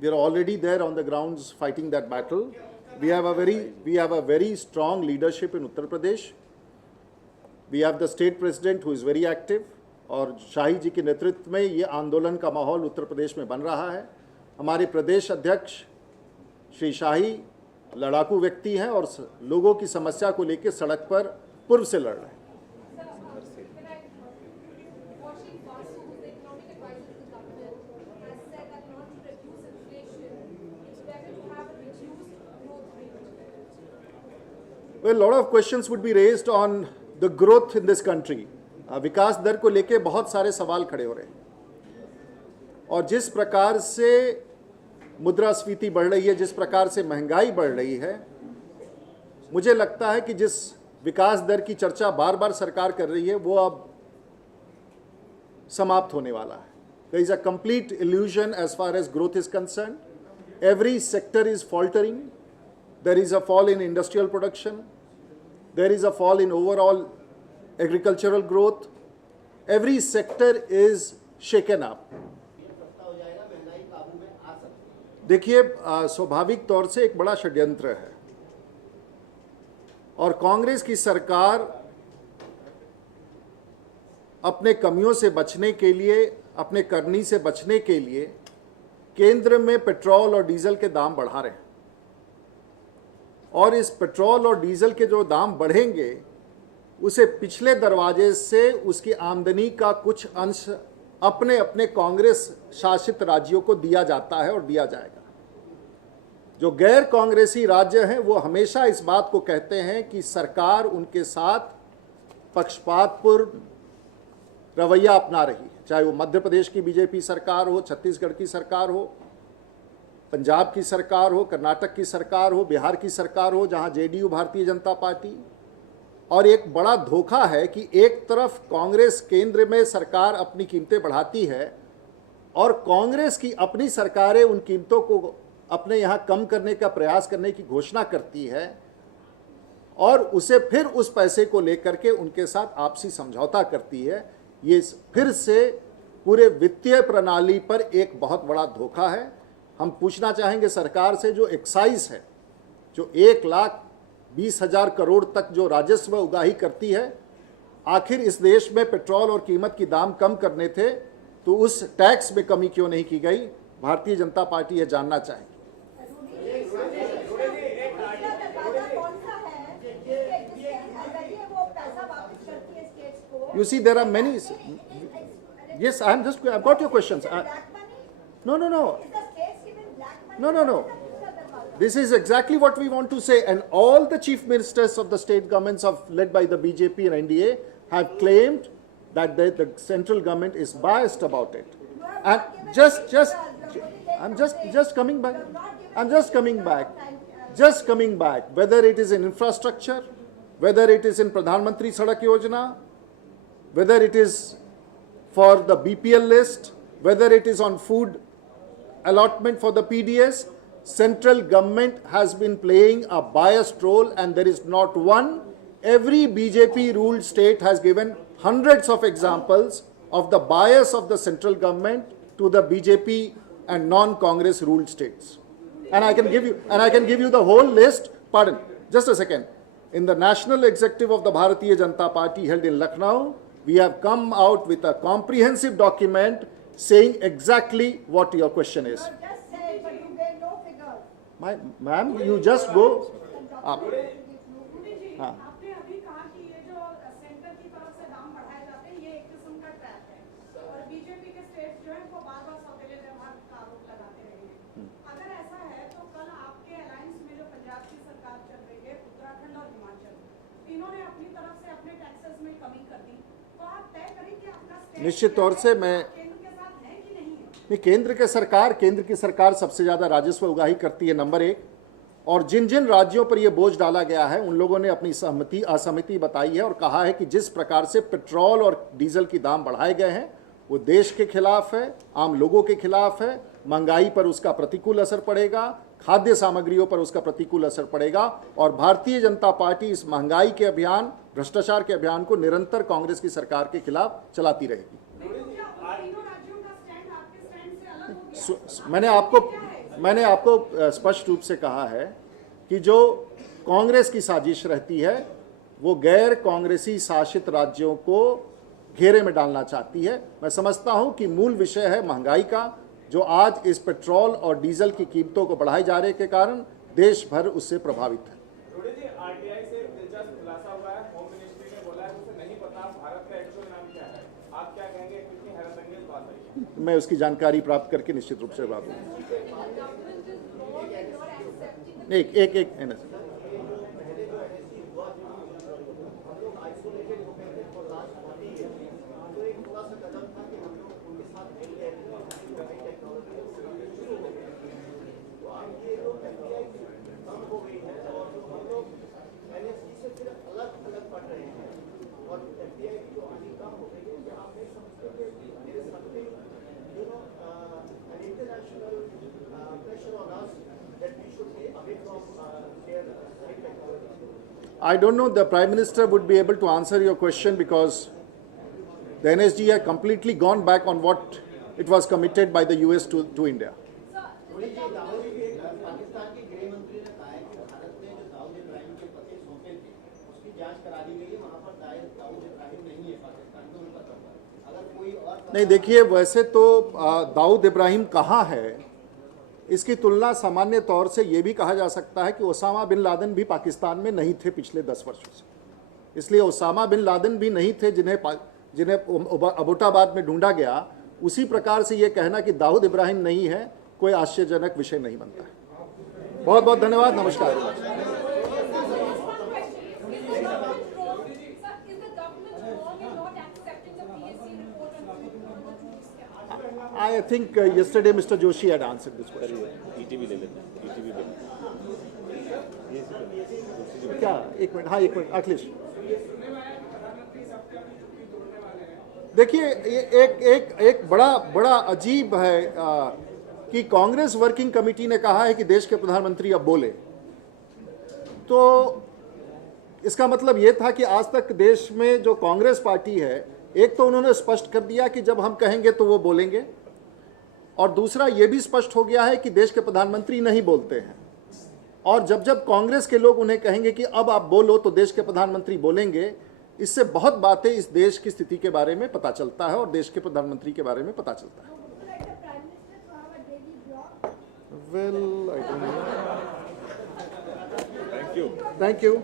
We are already there on the grounds fighting that battle. We have a very strong leadership in Uttar Pradesh. We have the state president who is very active, और शाही जी के नेतृत्व में ये आंदोलन का माहौल उत्तर प्रदेश में बन रहा है। हमारे प्रदेश अध्यक्ष श्री शाही लड़ाकू व्यक्ति हैं और लोगों की समस्या को लेकर सड़क पर पूर्व से लड़ रहे हैं। Well, a lot of questions would be raised on the growth in this country. विकास दर को लेके बहुत सारे सवाल खड़े हो रहे हैं, और जिस प्रकार से मुद्रास्फीति बढ़ रही है, जिस प्रकार से महंगाई बढ़ रही है, मुझे लगता है कि जिस विकास दर की चर्चा बार बार सरकार कर रही है वो अब समाप्त होने वाला है। There is a complete illusion as far as growth is concerned. Every sector is faltering. There is a fall in industrial production. There is a fall in overall agricultural growth. Every sector is shaken up. देखिए, स्वाभाविक तौर से एक बड़ा षड्यंत्र है, और कांग्रेस की सरकार अपने कमियों से बचने के लिए, अपने करनी से बचने के लिए केंद्र में पेट्रोल और डीजल के दाम बढ़ा रहे हैं, और इस पेट्रोल और डीजल के जो दाम बढ़ेंगे उसे पिछले दरवाजे से उसकी आमदनी का कुछ अंश अपने अपने कांग्रेस शासित राज्यों को दिया जाता है और दिया जाएगा। जो गैर कांग्रेसी राज्य हैं वो हमेशा इस बात को कहते हैं कि सरकार उनके साथ पक्षपातपूर्ण रवैया अपना रही है, चाहे वो मध्य प्रदेश की बीजेपी सरकार हो, छत्तीसगढ़ की सरकार हो, पंजाब की सरकार हो, कर्नाटक की सरकार हो, बिहार की सरकार हो, जहां जेडीयू भारतीय जनता पार्टी। और एक बड़ा धोखा है कि एक तरफ कांग्रेस केंद्र में सरकार अपनी कीमतें बढ़ाती है और कांग्रेस की अपनी सरकारें उन कीमतों को अपने यहाँ कम करने का प्रयास करने की घोषणा करती है, और उसे फिर उस पैसे को लेकर के उनके साथ आपसी समझौता करती है। ये फिर से पूरे वित्तीय प्रणाली पर एक बहुत बड़ा धोखा है। हम पूछना चाहेंगे सरकार से, जो एक्साइज है, जो 1,20,000 करोड़ तक जो राजस्व उगाही करती है, आखिर इस देश में पेट्रोल और कीमत की दाम कम करने थे तो उस टैक्स में कमी क्यों नहीं की गई? भारतीय जनता पार्टी यह जानना चाहेगी। You see, there are many. Yes, I've got your questions. No. This is exactly what we want to say, and all the chief ministers of the state governments led by the BJP and NDA have claimed that the central government is biased about it. And I'm just coming back. Just coming back. Whether it is in infrastructure, whether it is in Pradhan Mantri Sadak Yojana, whether it is for the BPL list, whether it is on food allotment for the PDS, central government has been playing a biased role, and there is not one. Every BJP ruled state has given hundreds of examples of the bias of the central government to the BJP and non-Congress ruled states. And I can give you the whole list. Pardon, just a second. In the national executive of the Bharatiya Janata Party held in Lucknow, we have come out with a comprehensive document saying exactly what your question is. Just say, but you gave no figures. Ma'am, you just go up. हाँ. आपने अभी कहा कि ये जो centre की तरफ से दाम बढ़ाए जाते हैं, ये एक किस्म का ट्रैप है, और बीजेपी के स्टेट्स जो है वो बार-बार सौतेले व्यवहार का आरोप लगाते रहे हैं। अगर ऐसा है तो कल आपके अलायंस में जो पंजाब की सरकार चल रही है, उत्तराखंड और हिमाचल, इन्होंने अपनी तरफ से अपने टैक्सेस में कमी कर दी, तो आप तय करें कि अपना निश्चित तौर से मैं केंद्र के साथ है कि नहीं है? नहीं, केंद्र की सरकार सबसे ज्यादा राजस्व उगाही करती है, नंबर एक। और जिन जिन राज्यों पर यह बोझ डाला गया है उन लोगों ने अपनी असहमति बताई है और कहा है कि जिस प्रकार से पेट्रोल और डीजल की दाम बढ़ाए गए हैं वो देश के खिलाफ है, आम लोगों के खिलाफ है, महंगाई पर उसका प्रतिकूल असर पड़ेगा, खाद्य सामग्रियों पर उसका प्रतिकूल असर पड़ेगा। और भारतीय जनता पार्टी इस महंगाई के अभियान, भ्रष्टाचार के अभियान को निरंतर कांग्रेस की सरकार के खिलाफ चलाती रहेगी। मैंने आपको मैंने आपको स्पष्ट रूप से कहा है कि जो कांग्रेस की साजिश रहती है वो गैर कांग्रेसी शासित राज्यों को घेरे में डालना चाहती है। मैं समझता हूं कि मूल विषय है महंगाई का, जो आज इस पेट्रोल और डीजल की कीमतों को बढ़ाए जाने के कारण देश भर उससे प्रभावित है। रोडी जी, आरटीआई से दिलचस्प खुलासा हुआ है। होम मिनिस्ट्री ने बोला है कि उसे नहीं पता भारत का एक्चुअल नाम क्या है। आप क्या कहेंगे? कितनी हैरतअंगेज बात है। मैं उसकी जानकारी प्राप्त करके निश्चित रूप से बात दूंगा। एक NS I don't know the Prime Minister would be able to answer your question because the NSG had completely gone back on what it was committed by the US to India. Pakistan के गृह मंत्री ने कहा है कि भारत ने जो दाऊद इब्राहिम के पते सौंपे थे उसकी जांच करा ली गई है। वहां पर दाऊद इब्राहिम नहीं है पाकिस्तान के उन पत्रों पर। अगर कोई और नहीं, देखिए, वैसे तो दाऊद इब्राहिम कहाँ है इसकी तुलना सामान्य तौर से ये भी कहा जा सकता है कि ओसामा बिन लादेन भी पाकिस्तान में नहीं थे पिछले 10 वर्षों से। इसलिए ओसामा बिन लादेन भी नहीं थे जिन्हें अबोटाबाद में ढूंढा गया। उसी प्रकार से ये कहना कि दाऊद इब्राहिम नहीं है कोई आश्चर्यजनक विषय नहीं बनता है। बहुत बहुत धन्यवाद। नमस्कार। I think yesterday Mr. Joshi had answered this question. क्या? एक मिनट, हाँ एक मिनट अखिलेश। देखिए, एक बड़ा अजीब है कि कांग्रेस वर्किंग कमेटी ने कहा है कि देश के प्रधानमंत्री अब बोले। तो इसका मतलब यह था कि आज तक देश में जो कांग्रेस पार्टी है, एक तो उन्होंने स्पष्ट कर दिया कि जब हम कहेंगे तो वो बोलेंगे, और दूसरा ये भी स्पष्ट हो गया है कि देश के प्रधानमंत्री नहीं बोलते हैं। और जब कांग्रेस के लोग उन्हें कहेंगे कि अब आप बोलो तो देश के प्रधानमंत्री बोलेंगे, इससे बहुत बातें इस देश की स्थिति के बारे में पता चलता है और देश के प्रधानमंत्री के बारे में पता चलता है। Well, I don't know. Thank you.